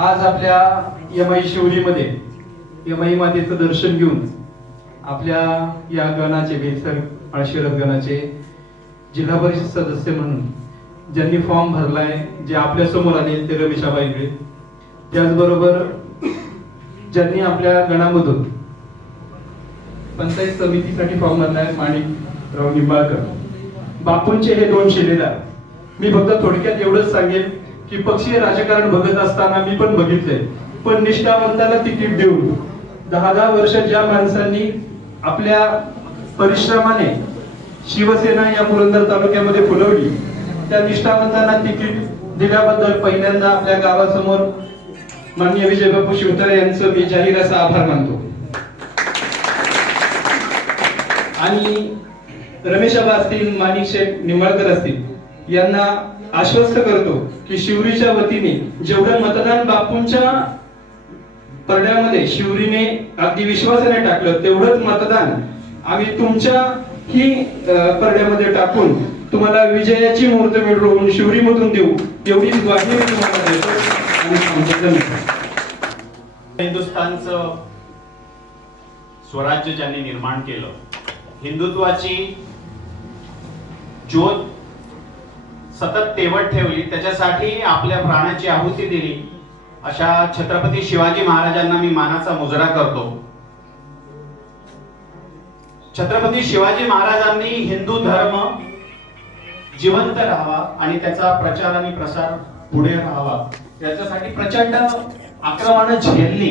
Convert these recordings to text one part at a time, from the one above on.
आज आपल्या यमाई शिवरीमध्ये यमाई मातेचं दर्शन घेऊन आपल्या या गणाचे बेलसर आळशीरथ गणाचे जिल्हा परिषद सदस्य म्हणून ज्यांनी फॉर्म भरलाय, जे आपल्या समोर आले ते रमेशाबाई इकडे, त्याचबरोबर ज्यांनी आपल्या गणामधून पंचायत समितीसाठी फॉर्म भरलाय माणिकराव निंबाळकर, बापूंचे हे 2 शिलेदार. मी फक्त थोडक्यात एवढंच सांगेन की पक्षीय राजकारण बघत असताना मी पण बघितलंय, पण निष्ठावंताला तिकीट देऊन 10 वर्ष ज्या माणसांनी आपल्या परिश्रमाने शिवसेना या पुरंदर तालुक्यामध्ये फुलवली, त्या निष्ठावंतांना तिकीट दिल्याबद्दल पहिल्यांदा आपल्या गावासमोर माननीय विजय बापू शिवतारे यांचं मी जाहीर असा आभार मानतो. आणि रमेशाबा असतील, माणिक शेठ निंबाळकर असतील, यांना आश्वस्त करतो की शिवरीच्या वतीने जेवढं मतदान बापूंच्या परड्यामध्ये शिवरीने अगदी विश्वासाने टाकलं, तेवढंच मतदान आम्ही तुमच्या ही परड्यामध्ये टाकून तुम्हाला विजयाची मुहूर्त मिळवून शिवरीमधून देऊ, एवढी ग्वाही मी तुम्हाला देतो. आणि हिंदुस्थानचं स्वराज्य ज्यांनी निर्माण केलं, हिंदुत्वाची ज्योत सतत तेवत ठेवली, त्याच्यासाठी आपल्या प्राणाची आहुती दिली, अशा छत्रपती शिवाजी महाराजांना मी मानाचा मुजरा करतो. छत्रपती शिवाजी महाराजांनी हिंदू धर्म जिवंत राहावा आणि त्याचा प्रचार आणि प्रसार पुढे राहावा, याच्यासाठी प्रचंड आक्रमण झेलली.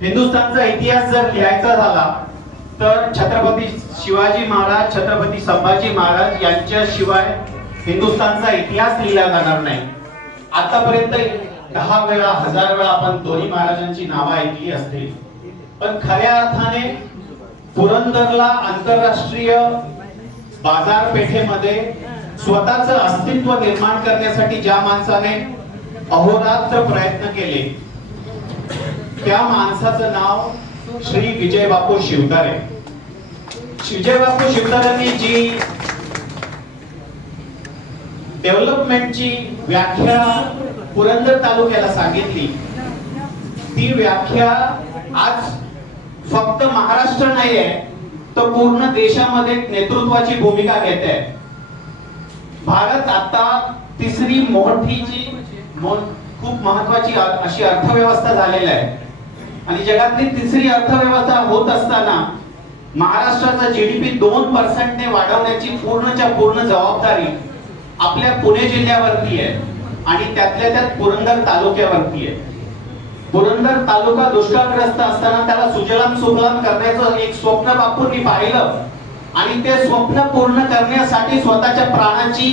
हिंदुस्थानचा इतिहास जर लिहायचा झाला तर छत्रपती शिवाजी महाराज, छत्रपती संभाजी महाराज यांच्याशिवाय हिंदुस्थानचा इतिहास लिहिला जाणार नाही. आतापर्यंत 10 वेळा 1000 वेळा आपण दोन्ही महाराजांची नावं ऐकली असतील, पण खऱ्या अर्थाने पुरंदरला आंतरराष्ट्रीय बाजारपेठेमध्ये स्वतःचं अस्तित्व निर्माण करण्यासाठी ज्या माणसाने अहोरात्र प्रयत्न केले, त्या माणसाचं नाव श्री विजय बापू शिवतारे. विजय बापू शिवतारेंनी जी डेव्हलपमेंटची व्याख्या पुरंदर तालुक्याला सांगितली, ती व्याख्या आज फक्त महाराष्ट्र नाहीये तर पूर्ण देशामध्ये नेतृत्वाची भूमिका घेत आहे. भारत आता तिसरी मोठीची खूप महत्वाची अशी अर्थव्यवस्था झालेली आहे आणि जगातली तिसरी अर्थव्यवस्था होत असताना महाराष्ट्राचा जीडीपी 2% ने वाढवण्याची पूर्णच्या पूर्ण जबाबदारी आपल्या पुणे जिल्ह्यावरती आहे आणि त्यातल्या त्यात पुरंदर तालुक्यावरती आहे. पुरंदर तालुका दुष्काळग्रस्त असताना त्याला सुजलाम सुफलाम करण्याचं एक स्वप्न बापूंनी पाहिलं आणि ते स्वप्न पूर्ण करण्यासाठी स्वतःच्या प्राणाची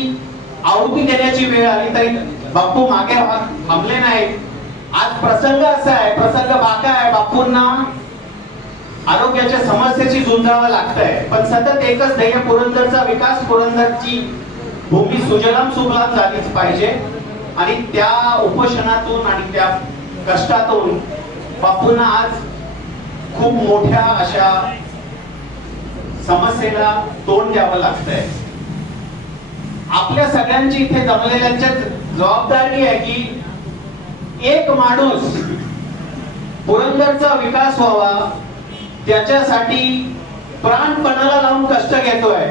आहुती देण्याची वेळ आली तरी बापू मागे थांबले नाहीत. आज प्रसंग असा आहे, प्रसंग बाका आहे, बापूंना आरोग्याच्या समस्येची झुंजावं लागतंय, पण सतत एकच ध्येय, पुरंदरचा विकास, पुरंदरची भूमी सुजलाम सुफलाम झालीच पाहिजे. आणि त्या उपोषणातून आणि त्या कष्टातून बापूंना आज खूप मोठ्या अशा समस्येला तोंड द्यावं लागतंय. आपल्या सगळ्यांची इथे जमलेल्यांची जबाबदारी आहे की एक माणूस पुरंदरचा विकास व्हावा त्याच्यासाठी प्राणपणाला लावून कष्ट घेतोय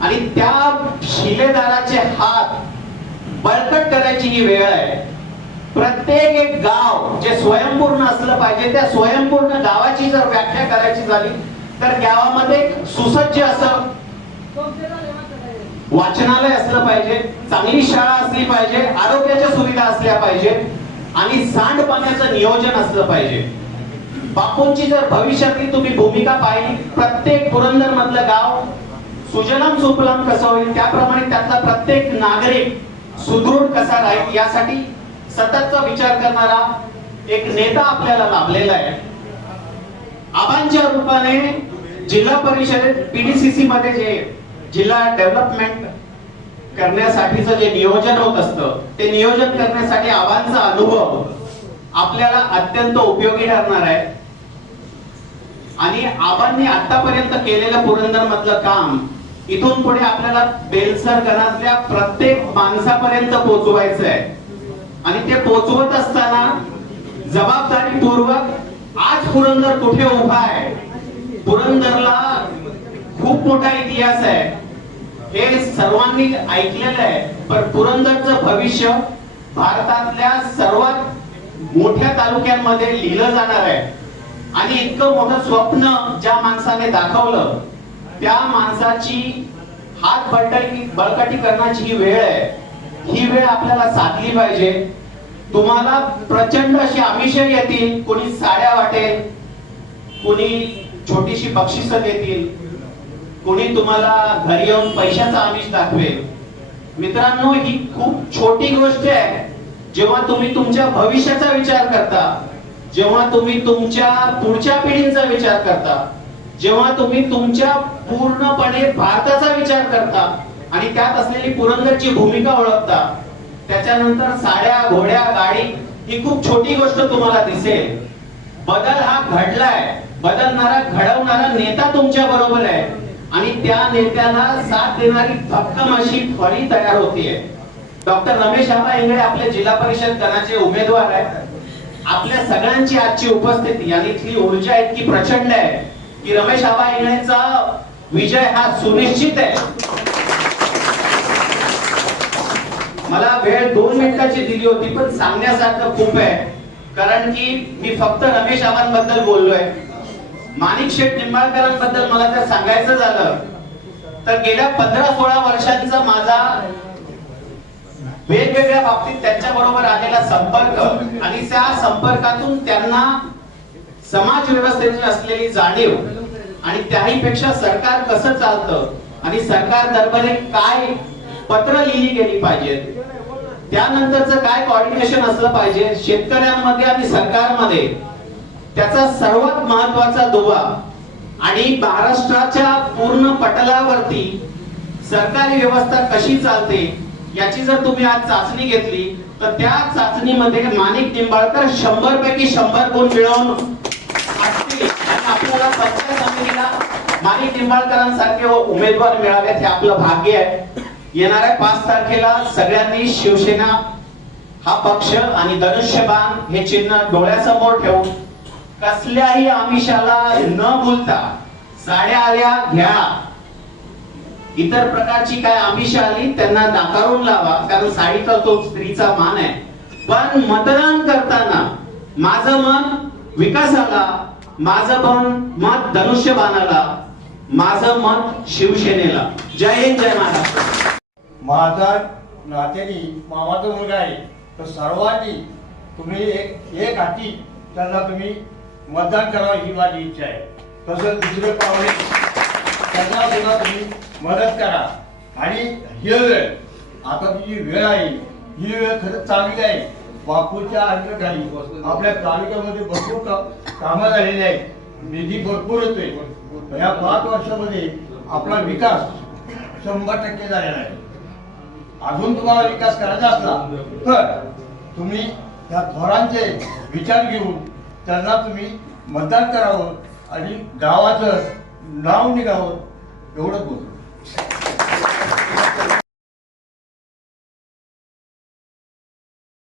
आणि त्या शिलेदाराचे हात बळकट करायची ही वेळ आहे. प्रत्येक एक गाव जे स्वयंपूर्ण असलं पाहिजे, त्या स्वयंपूर्ण गावाची जर व्याख्या करायची झाली तर गावामध्ये सुसज्ज असं वाचनालय असलं पाहिजे, चांगली शाळा असली पाहिजे, आरोग्याच्या सुविधा असल्या पाहिजे आणि सांडपाण्याचं नियोजन असलं पाहिजे. बापूंची जर भविष्यातली तुम्ही भूमिका पाहिली, प्रत्येक पुरंदर मधलं गाव सुजलाम सुफलाम कसं होईल, त्याप्रमाणे त्यातला प्रत्येक नागरिक सुदृढ कसा राहील यासाठी सततचा विचार करणारा एक नेता आपल्याला लाभलेला आहे. आबांच्या रूपाने जिल्हा परिषदेत पीडीसीसी मध्ये जे जिल्हा डेव्हलपमेंट करण्यासाठीचं जे नियोजन होत असतं, ते नियोजन करण्यासाठी आबांचा अनुभव आपल्याला अत्यंत उपयोगी ठरणार आहे. आणि आबांनी आतापर्यंत केलेलं पुरंदर मधलं काम इथून पुढे आपल्याला बेलसर घरातल्या प्रत्येक माणसापर्यंत पोहोचवायचं आहे. आणि ते पोहोचवत असताना जबाबदारीपूर्वक आज पुरंदर कुठे उभा आहे, पुरंदरला खूप मोठा इतिहास आहे हे सर्वांनी ऐकलेलं आहे. पण पुरंदरचं भविष्य भारतातल्या सर्वात मोठ्या तालुक्यांमध्ये लिहिलं जाणार आहे. आणि इतकं मोठं स्वप्न ज्या माणसाने दाखवलं, त्या माणसाची हात बळकटी करण्याची ही वेळ आहे. ही वेळ आपल्याला साधली पाहिजे. तुम्हाला प्रचंड अशी आमिष येतील, कोणी साड्या वाटेल, कोणी छोटीशी बक्षिसं देतील, कोणी तुम्हाला घरी येऊन पैशाचा आमिष दाखवेल. मित्रांनो, ही खूप छोटी गोष्ट आहे जेव्हा तुम्ही तुमच्या भविष्याचा विचार करता, जेव्हा तुम्ही तुमच्या पुढच्या पिढींचा विचार करता, जेव्हा तुम्ही तुमच्या पूर्णपणे भारताचा विचार करता आणि त्यात असलेली पुरंदरची भूमिका ओळखता. त्याच्यानंतर साड्या, घोड्या, गाडी ही खूप छोटी गोष्ट तुम्हाला दिसेल. बदल हा घडलाय, बदलणारा घडवणारा नेता तुमच्या बरोबर आहे आणि त्या नेत्याला साथ देणारी भक्कम अशी फळी तयार होतीये. डॉक्टर रमेश आबा इंगळे आपले जिल्हा परिषद गणाचे उमेदवार आहेत. आपल्या सगळ्यांची आजची उपस्थिती आणि इथली ऊर्जा इतकी प्रचंड आहे की रमेश आबा इंगळेंचा विजय हा सुनिश्चित आहे. मला वेळ 2 मिनिटाची दिली होती, पण सांगण्यासारखं खूप आहे. कारण की मी फक्त रमेश आबांबद्दल बोललोय. माणिक शेठ निंबाळकरांबद्दल मला जर सांगायचं झालं तर गेल्या 15-16 वर्षांचा माझा वेगवेगळ्या बाबतीत त्यांच्या बरोबर आलेला संपर्क आणि त्या संपर्कातून त्यांना समाज व्यवस्थेची असलेली जाणीव आणि त्याही पेक्षा सरकार कसं चालतं आणि सरकार दरबारी काय पत्र लिहिली गेली पाहिजेत, त्यानंतरचं काय कोऑर्डिनेशन असलं पाहिजे शेतकऱ्यांमध्ये आणि सरकारमध्ये, त्याचा सर्वात महत्त्वाचा दुवा आणि महाराष्ट्राच्या पूर्ण पटलावरती सरकारी व्यवस्था कशी चालते याची जर तुम्ही आज चाचणी घेतली तर त्या चाचणीमध्ये माणिक निंबाळकर 100 पैकी 100 गुण मिळवून असतील. आणि आपल्याला पंचायत समितीला माणिक निंबाळकरांसारखे उमेदवार मिळाले हे आपलं भाग्य आहे. येणाऱ्या 5 तारखेला सगळ्यांनी शिवसेना हा पक्ष आणि धनुष्यबाण हे चिन्ह डोळ्यासमोर ठेवून कसल्याही आमिषाला न भूलता साड्या आल्या घ्या, इतर प्रकारची काय आमिष आली त्यांना नाकारून लावा, कारण साडीचा तो स्त्रीचा मान आहे. पण मतदान करताना माझं मन विकासाला, माझं मत धनुष्यबाणाला, माझं मत शिवसेनेला. जय हिंद, जय महाराष्ट्र. माझा नात्याने मामाचा मुलगा आहे, तर सर्वांनी तुम्ही एक हाती त्यांना तुम्ही मतदान करावं ही माझी इच्छा आहे. तसंच दुसरे पाहुणे त्यांना सुद्धा तुम्ही मदत करा. आणि ही वेळ आता जी वेळ आहे ही वेळ खरंच चांगली आहे. बापूच्या अंतर्खाली आपल्या तालुक्यामध्ये भरपूर कामं झालेली आहेत, निधी भरपूर येतोय. या 5 वर्षामध्ये आपला विकास 100% झालेला आहे. अजून तुम्हाला विकास करायचा असला तर तुम्ही या थोरांचे विचार घेऊन त्यांना तुम्ही मतदान करावं आणि गावाचं नाव निघावं एवढंच बोलतो.